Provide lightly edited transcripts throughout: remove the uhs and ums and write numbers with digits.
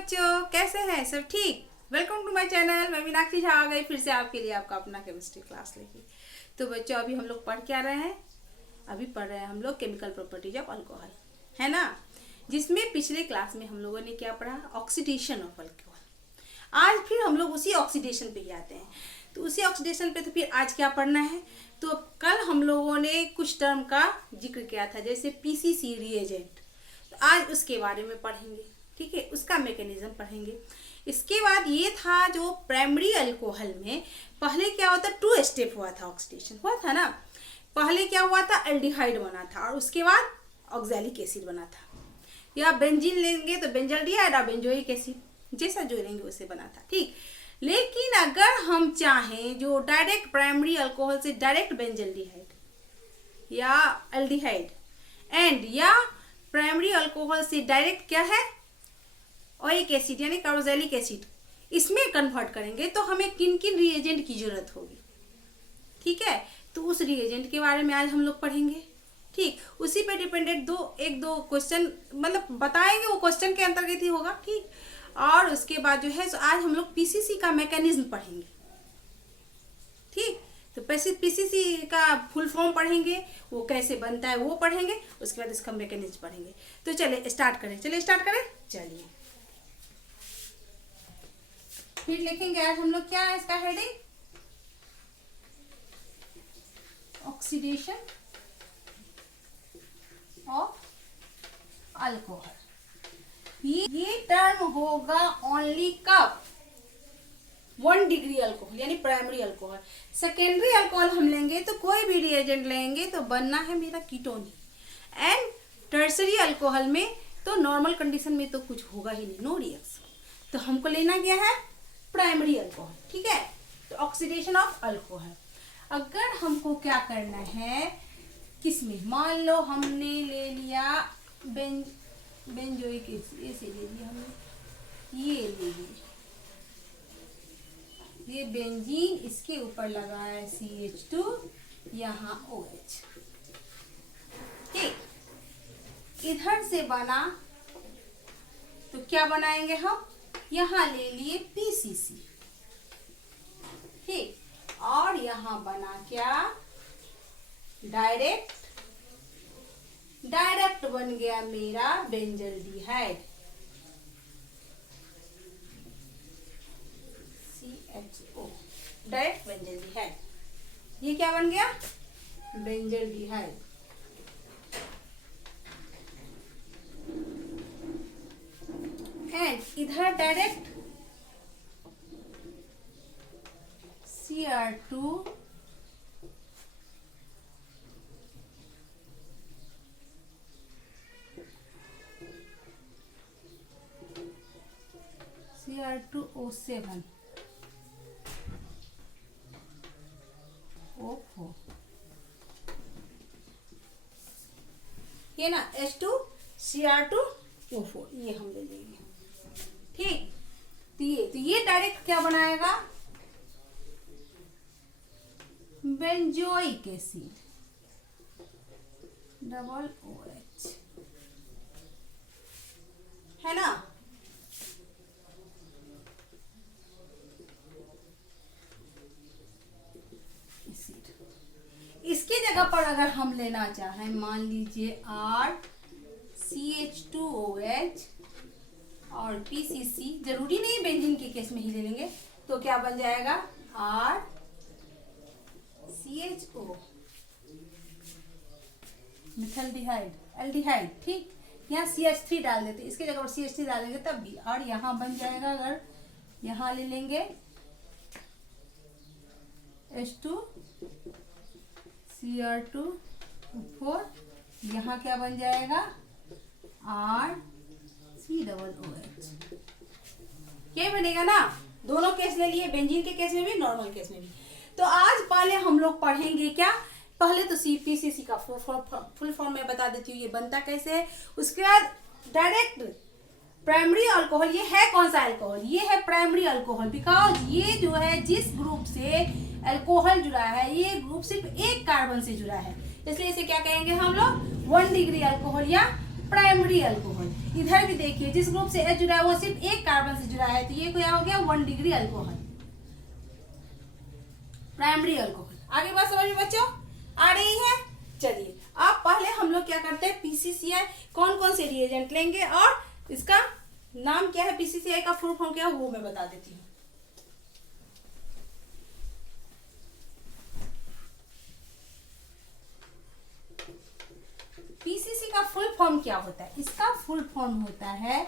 बच्चों, कैसे हैं सब? ठीक। Welcome to my channel. मैं मीनाक्षी झा आ गई फिर से आपके लिए, आपका अपना केमिस्ट्री क्लास लेके। तो बच्चों, अभी हम लोग पढ़ क्या रहे हैं? अभी पढ़ रहे हैं हम लोग केमिकल प्रॉपर्टीज ऑफ अल्कोहल, है ना। जिसमें पिछले क्लास में हम लोगों ने क्या पढ़ा? Oxidation of alcohol. आज फिर हम लोग उसी ऑक्सीडेशन पे ही आते हैं। तो उसी ऑक्सीडेशन पे तो फिर आज क्या पढ़ना है? तो कल हम लोगों ने कुछ टर्म का जिक्र किया था, जैसे पीसीसी रिएजेंट। तो आज उसके बारे में पढ़ेंगे, ठीक है। उसका मैकेनिज्म पढ़ेंगे। इसके बाद ये था जो प्राइमरी अल्कोहल में पहले क्या होता, 2 स्टेप हुआ था, ऑक्सीडेशन हुआ था ना। पहले क्या हुआ था? एल्डिहाइड बना था और उसके बाद ऑक्सैलिक एसिड बना था। या बेंजीन लेंगे तो बेंजल्डिहाइड और बेंजोइक एसिड, जैसा जो लेंगे उससे बना था, ठीक। लेकिन अगर हम चाहें जो डायरेक्ट प्राइमरी अल्कोहल से डायरेक्ट बेंजल्डिहाइड या एल्डिहाइड एंड या प्राइमरी अल्कोहल से डायरेक्ट क्या है, ओइक एसिड यानी कार्बोक्सिलिक एसिड, इसमें कन्वर्ट करेंगे तो हमें किन किन रिएजेंट की जरूरत होगी, ठीक है। तो उस रिएजेंट के बारे में आज हम लोग पढ़ेंगे, ठीक। उसी पे डिपेंडेंट एक दो क्वेश्चन मतलब बताएंगे, वो क्वेश्चन के अंतर्गत ही होगा, ठीक। और उसके बाद जो है तो आज हम लोग पीसीसी का मैकेनिज्म पढ़ेंगे, ठीक। तो पीसीसी का फुल फॉर्म पढ़ेंगे, वो कैसे बनता है वो पढ़ेंगे, उसके बाद इसका मैकेनिज्म पढ़ेंगे। तो चलिए स्टार्ट करें, चलिए फिर लिखेंगे आज हम लोग क्या है इसका हेडिंग, ऑक्सीडेशन ऑफ अल्कोहल। ये टर्म होगा ओनली कब? 1 डिग्री अल्कोहल यानी प्राइमरी अल्कोहल। सेकेंडरी अल्कोहल हम लेंगे तो कोई भी रिएजेंट लेंगे तो बनना है मेरा ketone he. And tertiary alcohol में तो नॉर्मल कंडीशन में तो कुछ होगा ही नहीं, नो रिएक्शन। तो हमको लेना क्या है? प्राइमरी अल्कोहल, ठीक है। तो ऑक्सीडेशन ऑफ अल्कोहल अगर हमको क्या करना है, किसमें, मान लो हमने ले लिया बेंजोइक एसिड ले लिया हमने, ये ले लिया, ये बेंजीन, इसके ऊपर लगा है CH2, यहाँ OH, ठीक। इधर से बना तो क्या बनाएंगे हम? यहाँ ले लिए PCC, ठीक। और यहाँ बना क्या? डायरेक्ट बन गया मेरा बेंजल्डिहाइड, CHO, डायरेक्ट बेंजल्डिहाइड। ये क्या बन गया? बेंजल्डिहाइड। एंड इधर डायरेक्ट Cr2 Cr2O7 O4, ये ना H2Cr2O4, ये हम ले लेंगे, ठीक। तो ये डायरेक्ट क्या बनाएगा? बेंजोइक एसिड डबल OH, है ना। इसके जगह पर अगर हम लेना चाहें, मान लीजिए CH2OH और PCC, जरूरी नहीं बेंजीन के केस में ही ले लेंगे, तो क्या बन जाएगा? CHO मिथाइलडिहाइड, एल्डिहाइड, ठीक। यहाँ CH3 डाल देते, इसके जगह पर CH3 डालेंगे तब भी। और यहाँ बन जाएगा, अगर यहाँ ले लेंगे H2 Cr2O4, यहाँ क्या बन जाएगा? COOH। क्या बनेगा ना? दोनों केस ले लिए, बेंजीन के केस में भी, नॉर्मल केस में भी। तो आज पहले हम लोग पढ़ेंगे क्या? पहले तो CPCC का फुल फॉर्म में बता देती हूँ, ये बनता कैसे है। उसके बाद डायरेक्ट प्राइमरी अल्कोहल, ये है कौन सा अल्कोहल? ये है प्राइमरी अल्कोहल, बिकॉज ये जो है जिस ग्रुप से अल्कोहल जुड़ा है, ये ग्रुप सिर्फ एक कार्बन से जुड़ा है, इसलिए इसे क्या कहेंगे हम लोग? 1 डिग्री अल्कोहल या प्राइमरी अल्कोहल। इधर भी देखिए जिस ग्रुप से H जुड़ा है वो सिर्फ एक कार्बन से जुड़ा है, तो ये क्या हो गया 1 डिग्री अल्कोहल, प्राइमरी अल्कोहल। आगे बात समझ में बच्चों आ रही है? चलिए अब पहले हम लोग क्या करते हैं, पीसीसीआई कौन कौन से रिएजेंट लेंगे और इसका नाम क्या है, पीसीसीआई का फुल फॉर्म क्या है वो मैं बता देती हूँ। पीसीसी का फुल फॉर्म क्या होता है? इसका फुल फॉर्म होता है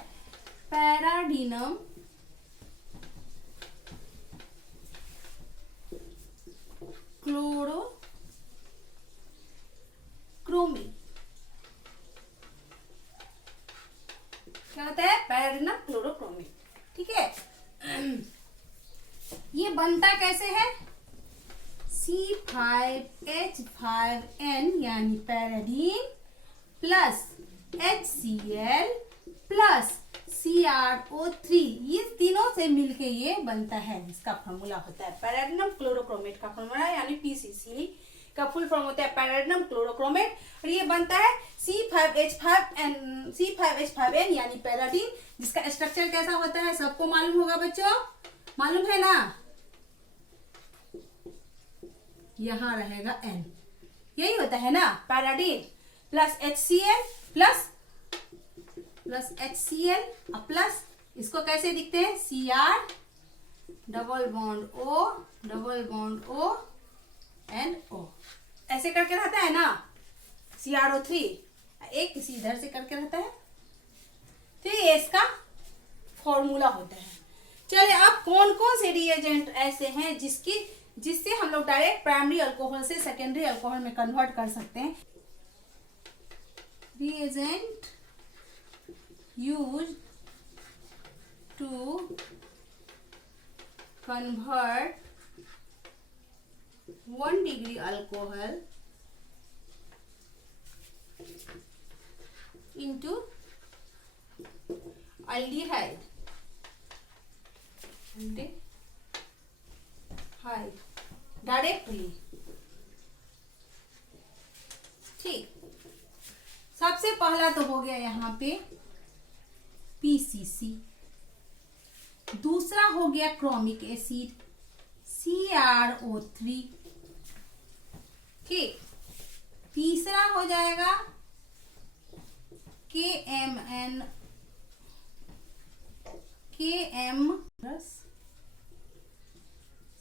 पैराडिनम क्लोरोक्रोमेट। क्या होता है? पैराडिनम क्लोरोक्रोमेट। ठीक है, ये बनता कैसे है? C5H5N यानी पैराडीन प्लस HCl प्लस CrO3, ये तीनों से मिलके ये बनता है। इसका फॉर्मूला होता है पैराडिनम क्लोरोक्रोमेट का फॉर्मूला यानी पीसीसी का फुल फॉर्म होता है पैराडिनम क्लोरोक्रोमेट, और ये बनता है C5H5N यानी पैराडीन, जिसका स्ट्रक्चर कैसा होता है सबको मालूम होगा बच्चों, मालूम है ना? यहां रहेगा N, यही होता है ना, pyridine plus HCl plus HCl plus इसको कैसे दिखते हैं, Cr double bond O and O, ऐसे करके रहता है ना, CrO3 एक किसी इधर से करके रहता है, तो ये इसका फॉर्मूला होता है। चलिए अब कौन कौन से रिएजेंट ऐसे हैं जिससे हम लोग डायरेक्ट प्राइमरी अल्कोहल से सेकेंडरी अल्कोहल में कन्वर्ट कर सकते हैं। Reagent used to convert 1 degree alcohol into aldehyde directly. ठीक, सबसे पहला तो हो गया यहाँ पे पीसीसी, दूसरा हो गया क्रोमिक एसिड CrO3, ठीक, तीसरा हो जाएगा KM प्लस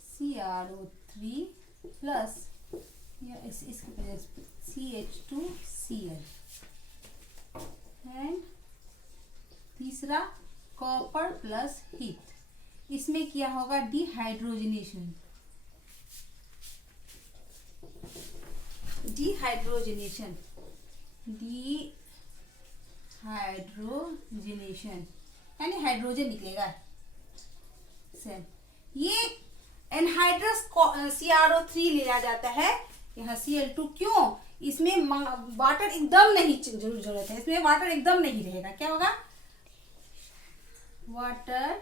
CrO3 प्लस इसके वजह से CH2Cl एंड तीसरा कॉपर प्लस हीट, इसमें क्या होगा डिहाइड्रोजनेशन यानी हाइड्रोजन निकलेगा सेम। ये एनहाइड्रस CrO3 लिया जाता है यहाँ Cl2, क्यों? इसमें वाटर एकदम नहीं जरूरत है, इसमें वाटर एकदम नहीं रहेगा, क्या होगा, water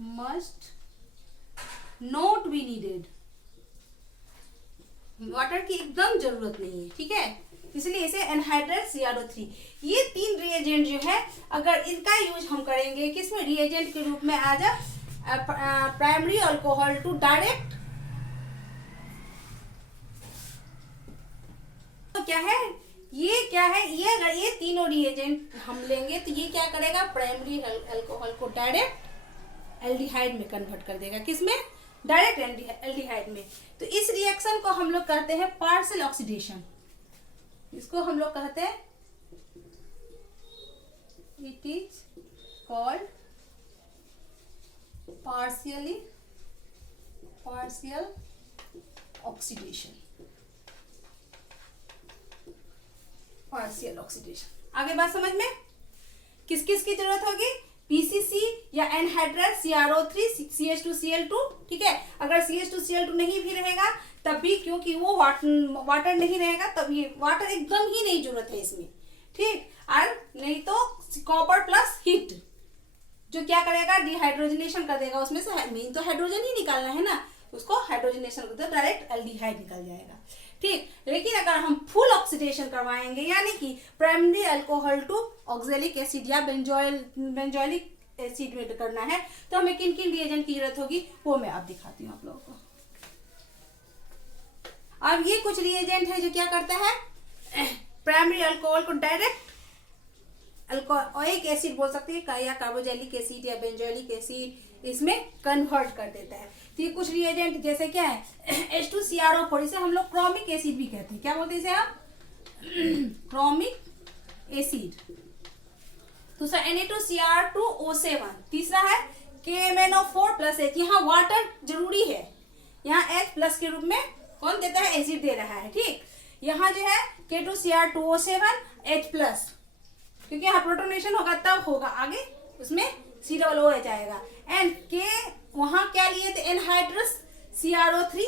must not be needed, water की एकदम जरूरत नहीं है, ठीक है, इसलिए इसे एनहाइड्रस CrO3। ये तीन रिएजेंट जो है अगर इनका यूज हम करेंगे किसमें, रिएजेंट के रूप में as primary alcohol to direct, तो क्या है ये अगर ये तीनों रिएजेंट हम लेंगे तो ये क्या करेगा, प्राइमरी अल्कोहल को डायरेक्ट एल्डिहाइड में कन्वर्ट कर देगा, किसमें, डायरेक्ट एल्डिहाइड में। तो इस रिएक्शन को हम लोग करते हैं पार्शियल ऑक्सीडेशन, इसको हम लोग कहते हैं, it is called partial oxidation, partial oxidation. आगे बात समझ में, किस किस की जरूरत होगी, पीसीसी या एनहाइड्रस CrO3 CH2Cl2, ठीक है। अगर CH2Cl2 नहीं भी रहेगा तब भी, क्योंकि वो वाटर नहीं रहेगा तब ये वाटर एकदम ही नहीं जरूरत है इसमें, ठीक। और नहीं तो कॉपर प्लस हीट जो क्या करेगा, डिहाइड्रोजनेशन कर देगा, उसमें से मेन तो हाइड्रोजन ही निकालना है ना, उसको हाइड्रोजनेशन कर दो, डायरेक्ट एल्डिहाइड निकल जाएगा, ठीक। लेकिन अगर हम फुल ऑक्सीडेशन करवाएंगे यानी कि primary alcohol to oxalic acid या बेंजोइलिक एसिड में करना है तो हमें किन किन रिएजेंट की जरूरत होगी वो मैं आप दिखाती हूँ आप लोगों को। अब ये कुछ रिएजेंट है जो क्या करता है, प्राइमरी अल्कोहल को डायरेक्ट अल्कोहलिक एसिड बोल सकते हैं या कार्बोजेलिक एसिड या बेंजोइलिक एसिड इसमें कन्वर्ट कर देता है। तो ये कुछ रिएजेंट जैसे क्या है H2CrO4, इसे हम लोग क्रोमिक एसिड भी कहते हैं। क्या बोलते हैं इसे आप? Chromic acid. दूसरा Na2Cr2O7। तीसरा है KMnO4+H। यहाँ वाटर जरूरी है, यहाँ H+ के रूप में कौन देता है, एसिड दे रहा है। ठीक, यहाँ जो है K2Cr2O7 H+, क्योंकि यहाँ प्रोटोनेशन होगा तब होगा आगे उसमें COOH आएगा। एंड के वहां क्या लिए थे, एनहाइड्रस CrO3,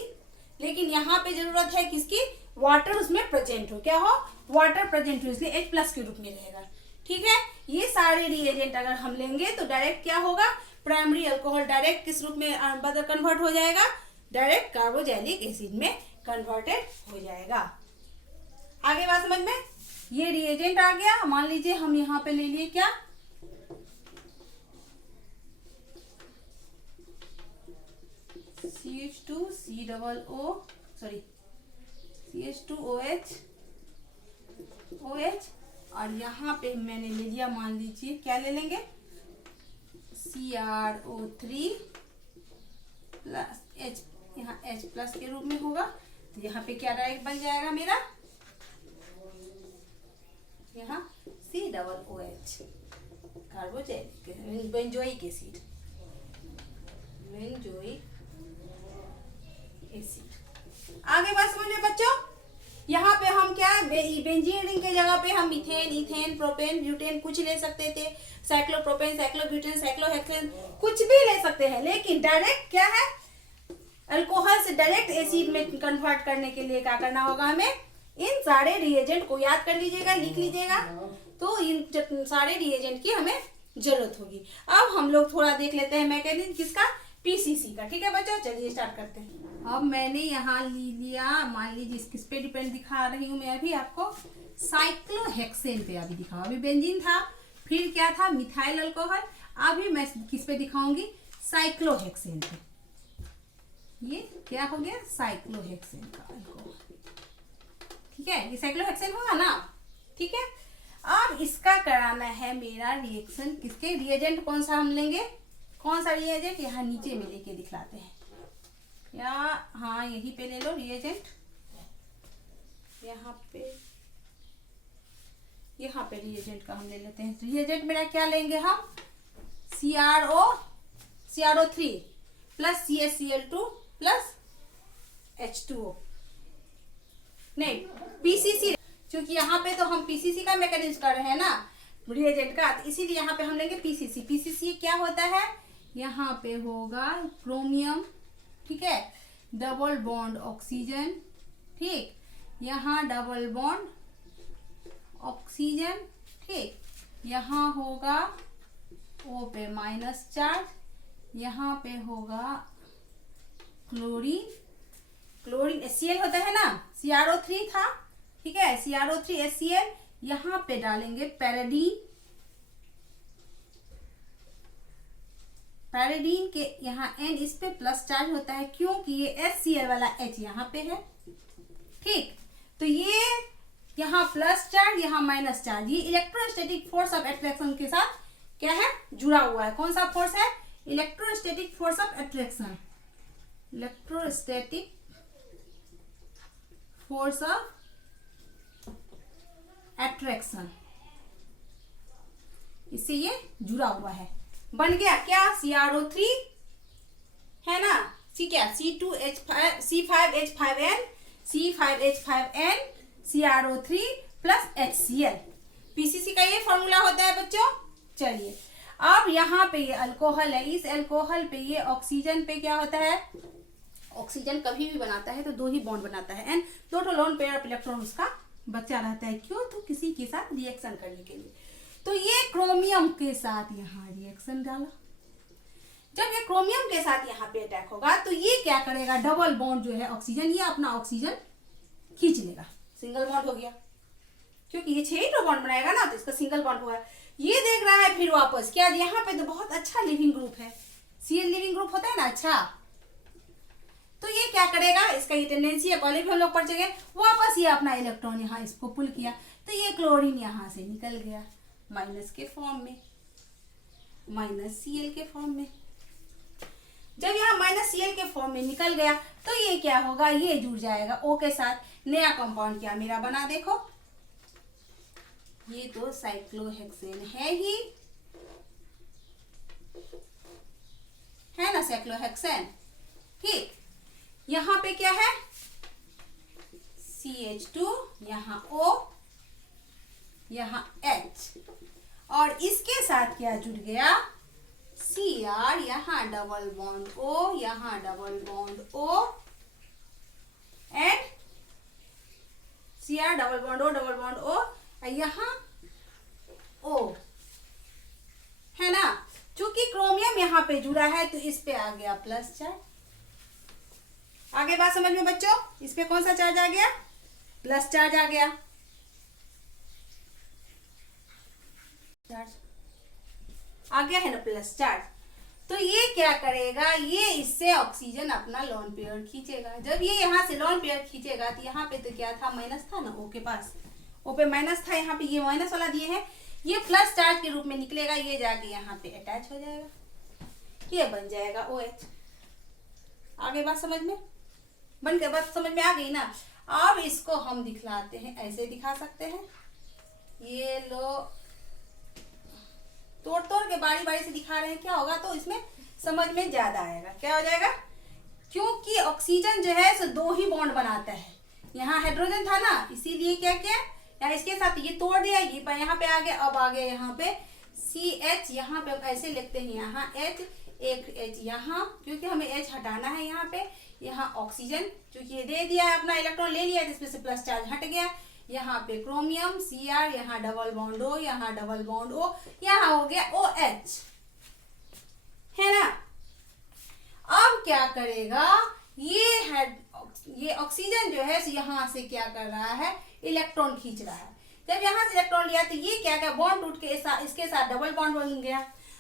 लेकिन यहाँ पे जरूरत है किसकी, वाटर उसमें प्रेजेंट हो। क्या हो, वाटर प्रेजेंट हो, इसलिए H+ के रूप में रहेगा। ठीक है, ये सारे रिएजेंट अगर हम लेंगे तो डायरेक्ट क्या होगा, प्राइमरी अल्कोहल डायरेक्ट किस रूप में कन्वर्ट हो जाएगा, डायरेक्ट कार्बोजेलिक एसिड में कन्वर्टेड हो जाएगा। आगे बात समझ में, ये रिएजेंट आ गया। मान लीजिए हम यहाँ पे ले लिए क्या, CH2OH और यहाँ पे मैंने ले लिया, मान लीजिए क्या ले लेंगे, CrO3 प्लस H, यहाँ H+ के रूप में होगा। तो यहाँ पे क्या डायरेक्ट बन जाएगा मेरा, यहाँ COOH कार्बोजेलिक बेंजोइक एसिड, आगे बात समझ में बच्चों। यहाँ पे हम क्या, बेंजीन रिंग के जगह पे हम मीथेन, इथेन, प्रोपेन, ब्यूटेन कुछ ले सकते थे, साइक्लोप्रोपेन, साइक्लोब्यूटेन, साइक्लोहेक्सेन कुछ भी ले सकते हैं। लेकिन डायरेक्ट क्या है, अल्कोहल से डायरेक्ट एसिड में कन्वर्ट करने के लिए क्या करना होगा, हमें इन सारे रिएजेंट को याद कर लीजिएगा, लिख लीजिएगा। तो इन सारे रिएजेंट की हमें जरूरत होगी। अब हम लोग थोड़ा देख लेते हैं मैकेनिज्म किसका, पीसीसी का। ठीक है बच्चों, चलिए स्टार्ट करते हैं। अब मैंने यहाँ लिया, मान लीजिए किस पे डिपेंड दिखा रही हूँ मैं अभी आपको, साइक्लोहेक्सेन पे अभी दिखाऊँ। अभी बेंजीन था, फिर क्या था, मिथाइल अल्कोहल, अभी मैं किस पे दिखाऊंगी, साइक्लोहेक्सेन पे। ये क्या हो गया, साइक्लोहेक्सेन का अल्कोहल। ठीक है, ये साइक्लोहेक्सेन होगा ना। ठीक है, अब इसका कराना है मेरा रिएक्शन, किसके रिएजेंट कौन सा हम लेंगे, कौन सा रिएजेंट, यहाँ नीचे में लेके दिखलाते हैं, या हाँ यहीं पे ले लो रिएजेंट, यहाँ पे रिएजेंट का हम ले लेते हैं। रिएजेंट मेरा क्या लेंगे हम, CrO3 plus CaCl2 plus H2O, नहीं PCC, क्योंकि यहाँ पे तो हम PCC का मैकेनिज्म कर रहे हैं ना रिएजेंट का, तो इसीलिए यहाँ पे हम लेंगे PCC। PCC क्या होता है, यहाँ पे होगा क्रोमियम, ठीक है, डबल बॉन्ड ऑक्सीजन, ठीक, यहाँ डबल बॉन्ड ऑक्सीजन, ठीक, यहाँ होगा O पे माइनस चार्ज, यहाँ पे होगा क्लोरीन HCl होता है ना, CrO3 था, ठीक है, CrO3 HCl, यहाँ पे डालेंगे पैराडीन के यहाँ N इस पे प्लस चार्ज होता है क्योंकि ये HCl वाला H यहाँ पे है। ठीक, तो ये यहाँ प्लस चार्ज, यहाँ माइनस चार्ज, ये इलेक्ट्रोस्टैटिक फोर्स ऑफ अट्रैक्शन के साथ क्या है, जुड़ा हुआ है। कौन सा फोर्स है, electrostatic force of attraction, electrostatic force of attraction, इससे ये जुड़ा हुआ है। बन गया क्या, CrO3 है ना, ठीक है, C5H5N CrO3 plus HCl, PCC का ये फॉर्मूला होता है बच्चों। चलिए, अब यहाँ पे ये अल्कोहल है, इस अल्कोहल पे ये ऑक्सीजन पे क्या होता है, ऑक्सीजन कभी भी बनाता है तो दो ही बॉन्ड बनाता है, एंड दो लोन पेयर ऑफ इलेक्ट्रॉन उसका बचा रहता है। क्यों, तो किसी के साथ रिएक्शन करने के लिए। तो ये क्रोमियम के साथ यहाँ रिएक्शन डाला, जब ये क्रोमियम के साथ यहाँ पे अटैक होगा तो ये क्या करेगा, डबल बॉन्ड जो है ऑक्सीजन, ये अपना ऑक्सीजन खींच लेगा, सिंगल बॉन्ड हो गया, क्योंकि ये 6 ही बॉन्ड बनाएगा ना, तो इसका सिंगल बॉन्ड हुआ। ये देख रहा है फिर वापस क्या, यहाँ पे तो बहुत अच्छा लिविंग ग्रुप है, Cl लिविंग ग्रुप होता है ना अच्छा, तो ये क्या करेगा, इसका ये टेंडेंसी है, पहले भी हम लोग पढ़ चुके, वापस ये अपना इलेक्ट्रॉन यहाँ इसको पुल किया, तो ये क्लोरीन यहाँ से निकल गया माइनस के फॉर्म में, माइनस Cl के फॉर्म में। जब यहाँ माइनस Cl के फॉर्म में निकल गया तो ये क्या होगा, ये जुड़ जाएगा O के साथ, नया कंपाउंड क्या मेरा बना, देखो ये तो साइक्लोहेक्सेन है ही, है ना साइक्लोहेक्सेन। ठीक, यहाँ पे क्या है CH2, यहाँ O, यहाँ H, और इसके साथ क्या जुड़ गया Cr, यहाँ डबल बॉन्ड O, यहाँ double bond O and Cr double bond O, double bond O, यहाँ O है ना। चूंकि क्रोमियम यहाँ पे जुड़ा है तो इस पे आ गया प्लस चार्ज। आगे बात समझ में बच्चों, इस पे कौन सा चार्ज आ गया, प्लस चार्ज आ गया, चार्ज आ गया है ना, प्लस चार्ज। तो ये क्या करेगा, ये इससे ऑक्सीजन अपना लोन पेयर खींचेगा। जब ये यहाँ से लोन पेयर खींचेगा तो यहाँ पे तो क्या था, माइनस था ना, O के पास, O पे माइनस था, यहाँ पे ये माइनस वाला दिए हैं, ये प्लस चार्ज के रूप में निकलेगा, ये जाके यहाँ पे अटैच हो जाएगा, ये बन जाएगा OH। आगे बात समझ में, बन के बात समझ में आ गई ना। अब इसको हम दिखलाते हैं, ऐसे दिखा सकते हैं, ये लो तोड़ तोड़ के बारी बारी से दिखा रहे हैं, क्या होगा तो इसमें समझ में ज्यादा आएगा। क्या हो जाएगा, क्योंकि ऑक्सीजन जो है सो 2 ही बॉन्ड बनाता है, यहाँ हाइड्रोजन था ना, इसीलिए क्या किया, या इसके साथ ये तोड़ दिया, ये पर यहाँ पे आ गया, अब आ गया यहाँ पे CH, यहाँ पे ऐसे लिखते हैं, यहाँ H, एक H यहाँ, क्योंकि हमें H हटाना है यहाँ पे, यहाँ ऑक्सीजन क्योंकि ये दे दिया है, अपना इलेक्ट्रॉन ले लिया है, इसमें से प्लस चार्ज हट गया, यहाँ पे क्रोमियम Cr, यहाँ डबल बॉन्ड O, यहाँ डबल बॉन्ड O, यहाँ हो गया OH, है ना। अब क्या करेगा, ये ऑक्सीजन जो है यहाँ से क्या कर रहा है, इलेक्ट्रॉन खींच रहा है। जब यहाँ से इलेक्ट्रॉन लिया तो ये क्या क्या बॉन्ड टूट के इसके साथ डबल बॉन्ड बन गया।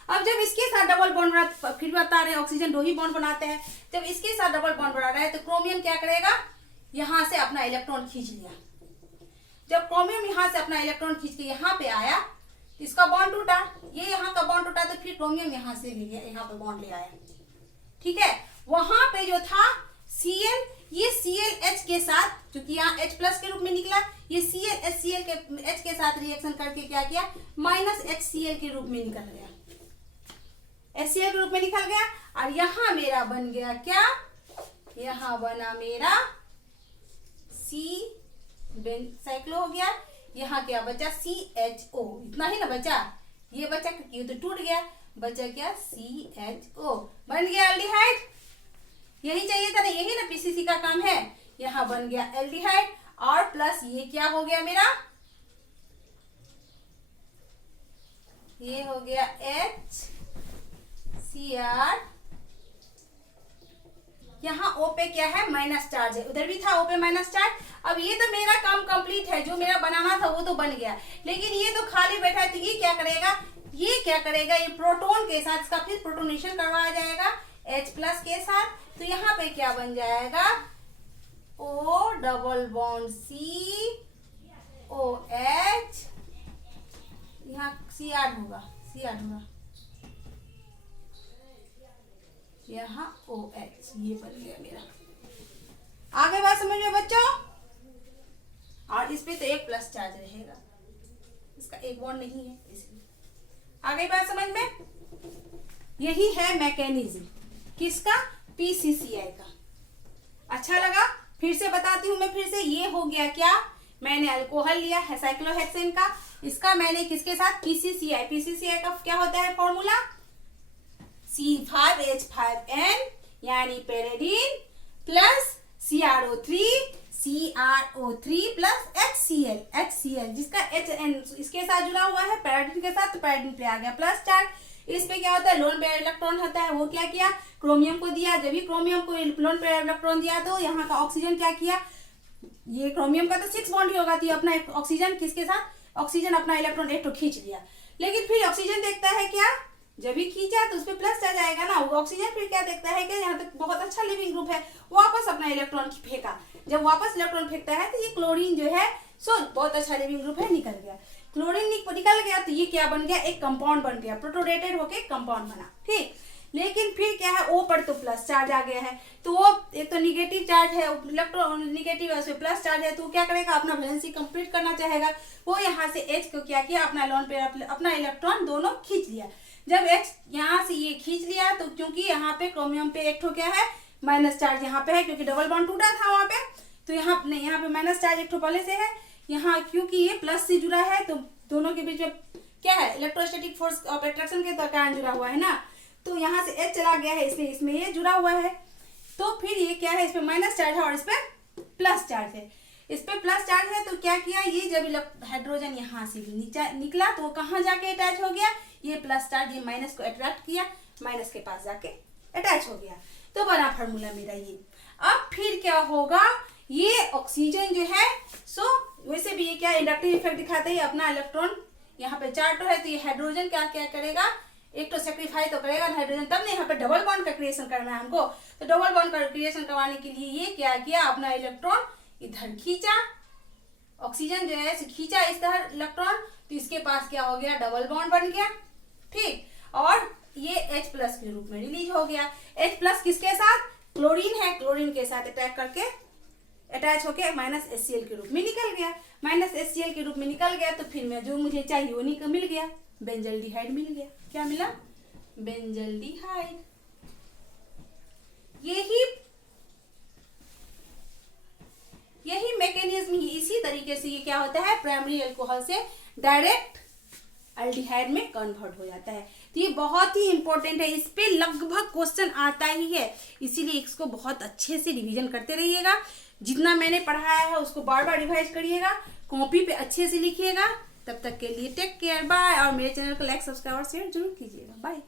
अब जब इसके साथ डबल बॉन्ड बना, फिर बता रहे हैं ऑक्सीजन 2 ही बॉन्ड बनाते हैं, जब इसके साथ डबल बॉन्ड बना रहा है तो क्रोमियम क्या करेगा, यहाँ से अपना इलेक्ट्रॉन खींच लिया। जब क्रोमियम यहाँ से अपना इलेक्ट्रॉन खींच के यहाँ पे आया, इसका बॉन्ड टूटा, ये यहाँ का बॉन्ड टूटा, तो फिर क्रोमियम यहाँ से ले लिया, यहाँ पे बॉन्ड ले आया, ठीक है। वहां पे जो था Cl, ये ClH के साथ, क्योंकि यहाँ H प्लस के रूप में निकला, ये ClH Cl के H के साथ रिएक्शन करके क्या किया, माइनस HCl के रूप में निकल गया, HCl के रूप में निकल गया। और यहाँ मेरा बन गया क्या, यहाँ बना मेरा C साइक्लो हो गया, यहाँ क्या बचा CHO, इतना ही ना बचा, ये बचा क्योंकि ये तो टूट गया, बचा क्या CHO, बन गया एल्डिहाइड। यही चाहिए था ना, यही ना पीसीसी का काम है। यहाँ बन गया एल्डिहाइड और प्लस ये क्या हो गया मेरा, ये हो गया HCr। यहाँ O पे क्या है, माइनस चार्ज है, उधर भी था O पे माइनस चार्ज। अब ये तो मेरा काम कंप्लीट है, जो मेरा बनाना था वो तो बन गया, लेकिन ये तो खाली बैठा है, तो ये क्या करेगा, ये क्या करेगा, ये प्रोटॉन के साथ इसका फिर प्रोटोनेशन करवाया जाएगा H प्लस के साथ। तो यहाँ पे क्या बन जाएगा, O double bond C OH, यहाँ Cr होगा, यहाँ OH, ये बन गया मेरा। आगे बात समझ में बच्चों, और इस पे तो एक प्लस चार्ज रहेगा, इसका एक बॉन्ड नहीं है इसलिए। आगे बात समझ में, यही है मैकेनिज्म किसका, PCCI का। अच्छा लगा, फिर से बताती हूँ मैं, फिर से ये हो गया क्या, मैंने अल्कोहल लिया है साइक्लोहेक्सेन का, इसका मैंने किसके साथ, PCCI का क्या होता है फॉर्मूला, C5H5N यानी pyridine plus CrO3 plus HCl, जिसका HN इसके साथ जुड़ा हुआ है पेरिडीन के साथ, तो पेरिडीन पे आ गया प्लस चार्ज। इस पे क्या होता है, लोन पेयर इलेक्ट्रॉन होता है, वो क्या किया, क्रोमियम को दिया। जब भी क्रोमियम को लोन पेयर इलेक्ट्रॉन दिया तो यहाँ का ऑक्सीजन क्या किया, ये क्रोमियम का तो 6 बॉन्ड ही होगा, तो ये अपना ऑक्सीजन किसके साथ, ऑक्सीजन अपना इलेक्ट्रॉन एक तो खींच लिया, लेकिन फिर ऑक्सीजन देखता है क्या, जब भी खींचा तो उसपे प्लस चार्ज आएगा ना, वो ऑक्सीजन फिर क्या देखता है कि यहाँ तक बहुत अच्छा लिविंग ग्रुप है, वापस अपना इलेक्ट्रॉन फेंका। जब वापस इलेक्ट्रॉन फेंकता है तो ये क्लोरीन जो है सो बहुत अच्छा लिविंग ग्रुप है, निकल गया। क्लोरीन निकल गया तो ये क्या बन गया, एक कंपाउंड बन गया, प्रोटोनेटेड होके कंपाउंड बना, ठीक। लेकिन फिर क्या है, O पर तो प्लस चार्ज आ गया है, तो वो एक तो निगेटिव चार्ज है, इलेक्ट्रॉन निगेटिव है, उसमें प्लस चार्ज है, तो क्या करेगा, अपना वैलेंसी कंप्लीट करना चाहेगा। वो यहाँ से H को क्या किया, अपना लोन पे अपना इलेक्ट्रॉन दोनों खींच लिया। जब H यहाँ से ये खींच लिया तो क्योंकि यहाँ पे क्रोमियम पे एक ठो क्या है, माइनस चार्ज यहाँ पे है, क्योंकि डबल बॉन्ड टूटा था वहाँ पे, तो यहाँ नहीं, यहाँ पे माइनस चार्ज एक ठो पहले से है, यहाँ क्योंकि ये प्लस से जुड़ा है तो दोनों के बीच में क्या है, इलेक्ट्रोस्टैटिक फोर्स ऑफ अट्रैक्शन के कारण जुड़ा हुआ है ना, तो यहाँ से H चला गया है, इसलिए इसमें ये जुड़ा हुआ है। तो फिर ये क्या है, इस पे माइनस चार्ज है और इस पे प्लस चार्ज है, इस पे प्लस चार्ज है, तो क्या किया, ये जब हाइड्रोजन यहाँ से भी नीचे निकला तो वो कहाँ जाके अटैच हो गया, ये प्लस चार्ज ये माइनस को अट्रैक्ट किया, माइनस के पास जाके अटैच हो गया, तो बना फार्मूला मेरा ये। अब फिर क्या होगा, ये ऑक्सीजन जो है सो वैसे भी ये क्या इंडक्टिव इफेक्ट दिखाता है, अपना इलेक्ट्रॉन यहाँ पे 4 है, तो ये हाइड्रोजन क्या क्या करेगा, एक तो सेक्रीफाई तो करेगा हाइड्रोजन, तब नहीं यहाँ पे डबल बॉन्ड का क्रिएशन करना है हमको, तो डबल बॉन्ड का क्रिएशन करवाने के लिए ये क्या किया, अपना इलेक्ट्रॉन इधर खींचा, ऑक्सीजन जो है खींचा इस तरह इलेक्ट्रॉन, तो इसके पास क्या हो गया, डबल बॉन्ड बन गया, ठीक, और ये H प्लस के रूप में रिलीज हो गया। H प्लस किसके साथ, क्लोरीन है, क्लोरीन के साथ अटैक करके अटैच होके माइनस HCl के रूप में निकल गया, माइनस HCl के रूप में निकल गया, तो फिर मैं जो मुझे चाहिए वो मिल गया, बेंजल्डिहाइड मिल गया। क्या मिला, बेंजल्डिहाइड। यही मैकेनिज्म ही, इसी तरीके से ये क्या होता है, प्राइमरी अल्कोहल से डायरेक्ट अल्डिहाइड में कन्वर्ट हो जाता है। तो ये बहुत ही इंपॉर्टेंट है, इस पे लगभग क्वेश्चन आता ही है, इसीलिए इसको बहुत अच्छे से रिवीजन करते रहिएगा। जितना मैंने पढ़ाया है उसको बार बार रिवाइज करिएगा, कॉपी पे अच्छे से लिखिएगा। तब तक के लिए टेक केयर, बाय, और मेरे चैनल को लाइक, सब्सक्राइब और शेयर जरूर कीजिएगा। बाय।